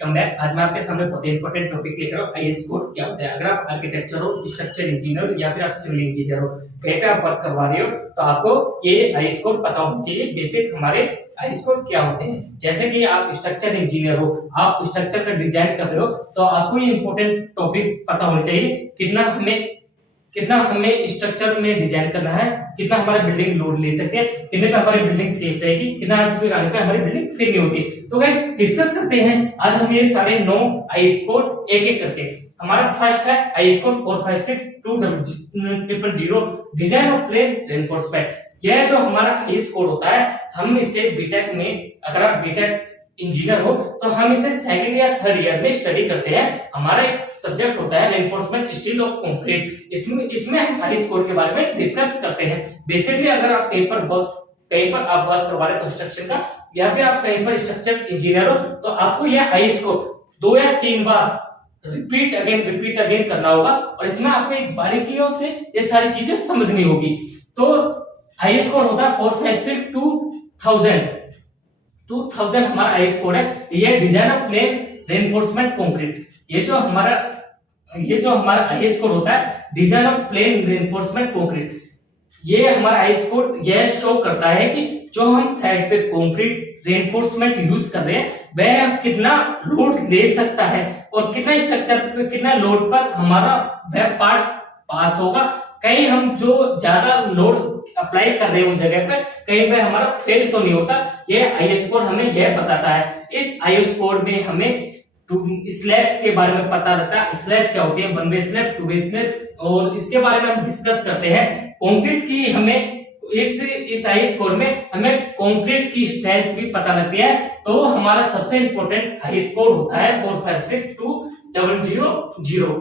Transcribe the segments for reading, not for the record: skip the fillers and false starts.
Come back. आज मैं आपके सामने बहुत इंपॉर्टेंट टॉपिक लेकर आईएस कोड क्या होता है। अगर आप आर्किटेक्चर हो, स्ट्रक्चर इंजीनियर या फिर आप सिविल इंजीनियर हो, कहीं पे आप वर्क करवा रहे हो तो आपको ये आईएस कोड पता होना चाहिए। बेसिक हमारे आईएस कोड क्या होते हैं। जैसे कि आप स्ट्रक्चर इंजीनियर हो, आप स्ट्रक्चर का डिजाइन कर रहे हो तो आपको ये इंपॉर्टेंट टॉपिक्स पता होने चाहिए। कितना हमें स्ट्रक्चर में डिजाइन करना है, कितना हमारा बिल्डिंग लोड ले सकते हैं, कितने पे हमारी बिल्डिंग सेफ रहेगी, कितना अर्थक्वेक आने पे हमारी बिल्डिंग फेल नहीं होती। तो गाइस डिस्कस करते हैं आज हम ये सारे 9 आईएस कोड एक एक करके। हमारा फर्स्ट है IS code 456-2000 design of plain reinforcement. यह जो हमारा आईएस कोड होता है, हम इसे बीटेक में, अगर आप बीटेक इंजीनियर हो तो हम इसे सेकंड या थर्ड ईयर में स्टडी करते हैं। हमारा एक सब्जेक्ट होता है रेनफोर्समेंट स्टील ऑफ कंक्रीट। इसमें हम आईएस कोड के बारे में डिस्कस करते हैं। बेसिकली अगर आप कहीं पर आप वर्क करवा रहे हो कंस्ट्रक्शन का या फिर आप कहीं पर स्ट्रक्चर इंजीनियर हो तो आपको यह आईएस कोड 2 या 3 बार रिपीट अगेन करना होगा और इसमें आपको एक बारीकियों से ये सारी चीजें समझनी होगी। तो आईएस कोड होता है 456-2000 हमारा आईएस कोड है। ये design of plain reinforcement concrete. ये जो हमारा आईएस कोड होता है design of plain reinforcement concrete, ये हमारा आईएस कोड यह शो करता है कि जो हम साइड पे कंक्रीट रेनफोर्समेंट यूज कर रहे हैं वह कितना लोड ले सकता है और कितना स्ट्रक्चर पे कितना लोड पर हमारा वह पास होगा। कहीं हम जो ज्यादा लोड अप्लाई कर रहे हैं उस जगह पे कहीं पे हमारा फेल तो नहीं होता। ये आईएस कोड हमें यह बताता है। इस आईएस कोड में हमें स्लैब के बारे में पता रहता है। स्लैब क्या होती है, 1 वे स्लैब, 2 वे स्लैब, और इसके बारे में हम डिस्कस करते हैं। कंक्रीट की हमें इस आईएस कोड में हमें कंक्रीट की स्ट्रेंथ भी पता लगती है। तो हमारा सबसे इंपॉर्टेंट आईएस कोड होता है 456-2000।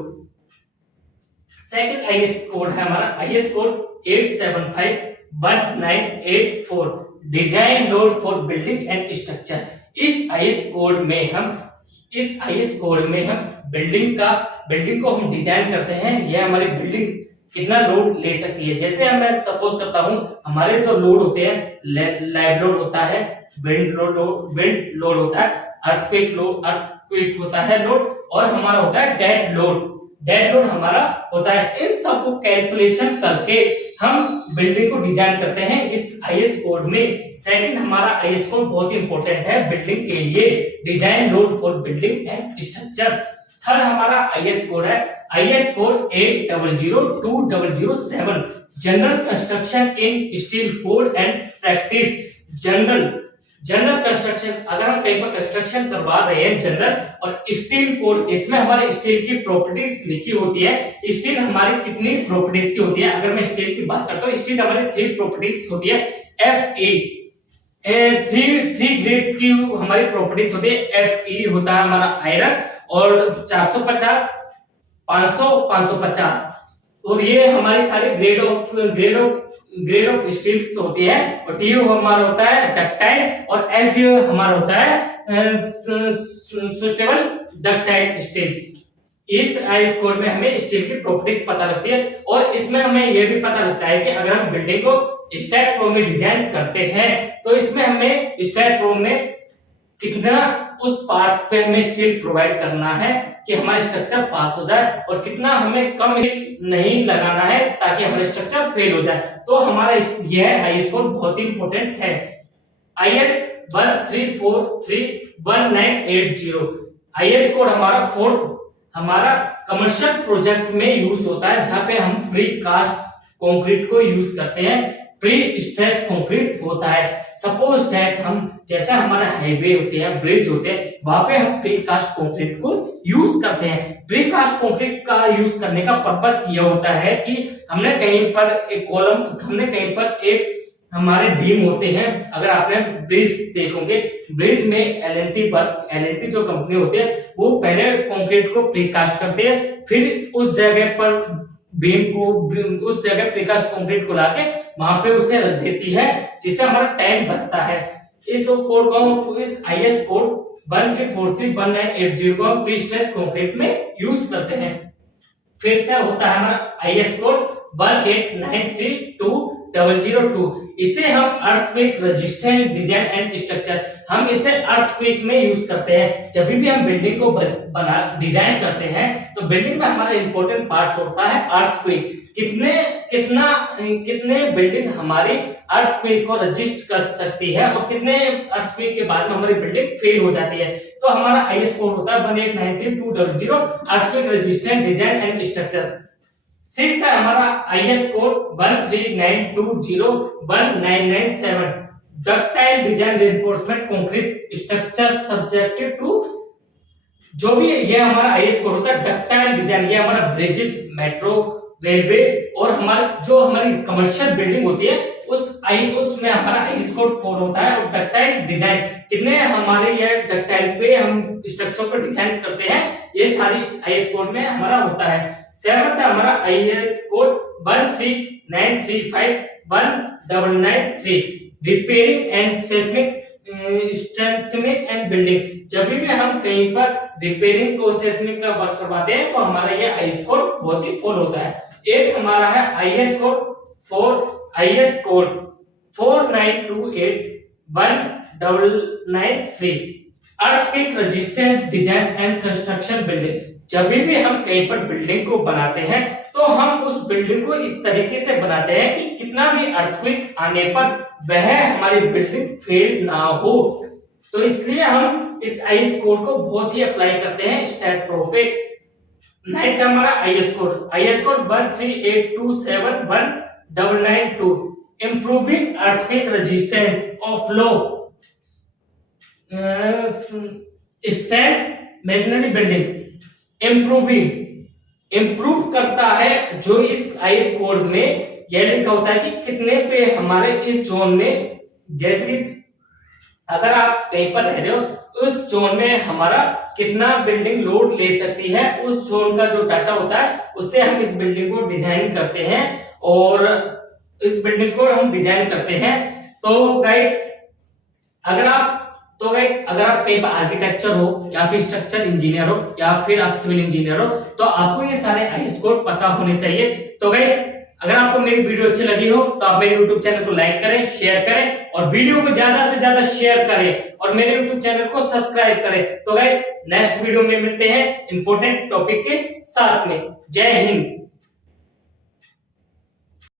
सेकंड आईएस कोड है हमारा IS code 875-1984 design load for building and structure. इस आईएस कोड में हम बिल्डिंग को हम डिजाइन करते हैं। यह हमारी बिल्डिंग कितना लोड ले सकती है। जैसे मैं सपोज करता हूं हमारे जो लोड होते हैं, लाइव लोड होता है, विंड लोड होता है, अर्थक्वेक होता है लोड, और हमारा होता है डेड लोड हमारा होता है। इन सबको कैलकुलेशन करके हम बिल्डिंग को डिजाइन करते हैं इस आईएस कोड में। सेकंड हमारा आईएस कोड बहुत इंपॉर्टेंट है बिल्डिंग के लिए, design load for building and structure. Third हमारा आईएस कोड है IS code 800-2007 general construction in steel code and practice. General construction, अगर हम कहीं पर कंस्ट्रक्शन करवा रहे हैं जनरल और स्टील कोड, इसमें हमारे स्टील की प्रॉपर्टीज लिखी होती है। स्टील हमारी कितनी प्रॉपर्टीज की होती है, अगर मैं स्टील की बात करता हूँ स्टील हमारी 3 प्रॉपर्टीज होती है। FE 3 ग्रेड्स की हमारी प्रॉपर्टीज होती है। FE होता है हमारा आयरन और 450, 500, 550, और ये हमारी सारी ग्रेड ऑफ स्टील्स होती है। और TU हमारा होता है डक्टाइल और SDO हमारा होता है सुस्टेबल डक्टाइल स्टील। इस आईएस कोड में हमें स्टील की प्रॉपर्टीज पता लगती है और इसमें हमें यह भी पता लगता है कि अगर हम बिल्डिंग को स्टैट प्रो में डिजाइन करते हैं तो इसमें हमें स्टैट प्रो में कितना उस पार्ट्स पे हमें स्टील प्रोवाइड करना है कि हमारा स्ट्रक्चर पास हो जाए और कितना हमें कम नहीं लगाना है ताकि हमारा स्ट्रक्चर फेल हो जाए। तो हमारा यह आईएस कोड बहुत ही इंपॉर्टेंट है। IS 13431-1980 आईएस कोड हमारा कमर्शियल प्रोजेक्ट में यूज होता है, जहां पे हम प्री कास्ट कंक्रीट को यूज करते हैं। प्री स्ट्रेस कंक्रीट होता है। सपोज दैट हम जैसा हमारा हाईवे होते हैं, ब्रिज होते हैं, वहां पे हम प्री कास्ट कंक्रीट को यूज करते हैं। प्री कास्ट कंक्रीट का यूज करने का पर्पस ये होता है कि हमने कहीं पर एक हमारे बीम होते हैं। अगर आपने ब्रिज देखोगे, ब्रिज में एलएनटी जो कंपनी होती है वो पहले कंक्रीट को प्री कास्ट करते हैं, फिर उस जगह प्रीकास्ट कंक्रीट को लाके वहां पे उसे रख देती है, जिससे हमारा टाइम बचता है। इस आईएस कोड 13431-1980 को हम प्री स्ट्रेस कंक्रीट में यूज करते हैं। फिर क्या होता है हमारा आईएस कोड 18932-002। इसे हम earthquake resistant design and structure, हम इसे अर्थक्वेक में यूज करते हैं। जब भी हम बिल्डिंग को बना डिजाइन करते हैं तो बिल्डिंग में हमारा इंपॉर्टेंट पार्ट होता है अर्थक्वेक। कितने बिल्डिंग हमारी अर्थक्वेक को रजिस्ट कर सकती है और कितने अर्थक्वेक के बाद में हमारी बिल्डिंग फेल हो जाती है। तो हमारा आईएस कोड होता है 1893200 earthquake resistant design and structure. Sixth है हमारा IS code 139201997 ductile design reinforcement concrete structure subjected to. जो भी ये हमारा आईएस कोड होता है डक्टाइल डिजाइन, ये हमारा ब्रिजेस, मेट्रो, रेलवे और हमारी कमर्शियल बिल्डिंग होती है उसमें हमारा आईएस कोड 4 होता है। और डक्टाइल डिजाइन कितने हमारे ये डक्टाइल पे हम स्ट्रक्चर को डिजाइन करते हैं, ये सारी आईएस कोड में हमारा होता है। 7th है हमारा IS code 139351993 repairing and seismic strengthening and building. जब भी हम कहीं पर रिपेयरिंग और सेस्मिक का वर्क करवाते हैं तो हमारा ये आईएस कोड बहुत ही फॉलो होता है। एक हमारा है IS code 49281993 earthquake resistant design and construction building. जब भी हम कहीं पर बिल्डिंग को बनाते हैं तो हम उस बिल्डिंग को इस तरीके से बनाते हैं कि कितना भी अर्थक्वेक आने पर वह हमारी बिल्डिंग फेल ना हो। तो इसलिए हम इस आईएस कोड को बहुत ही अप्लाई करते हैं स्टैट प्रो पे। 9th हमारा IS code 138271992 improving earthquake resistance of low stand masonry building. Improve करता है। जो इस आईएस कोड में यह लिखा होता है कि कितने पे हमारे इस जोन में, जैसे कि अगर आप कहीं पर रह रहे हो उस जोन में हमारा कितना बिल्डिंग लोड ले सकती है, उस जोन का जो डाटा होता है उससे हम इस बिल्डिंग को डिजाइन करते हैं और इस बिल्डिंग को हम डिजाइन करते हैं। तो गाइस अगर आप कहीं पर आर्किटेक्चर हो या फिर स्ट्रक्चर इंजीनियर हो या फिर आप सिविल इंजीनियर हो तो आपको ये सारे आईएस कोड पता होने चाहिए। तो गाइस अगर आपको मेरी वीडियो अच्छी लगी हो तो आप मेरे YouTube चैनल को लाइक करें, शेयर करें और वीडियो को ज्यादा से ज्यादा शेयर करें और मेरे YouTube चैनल को सब्सक्राइब करें। तो गाइस नेक्स्ट वीडियो में मिलते हैं इंपॉर्टेंट टॉपिक के साथ में। जय हिंद।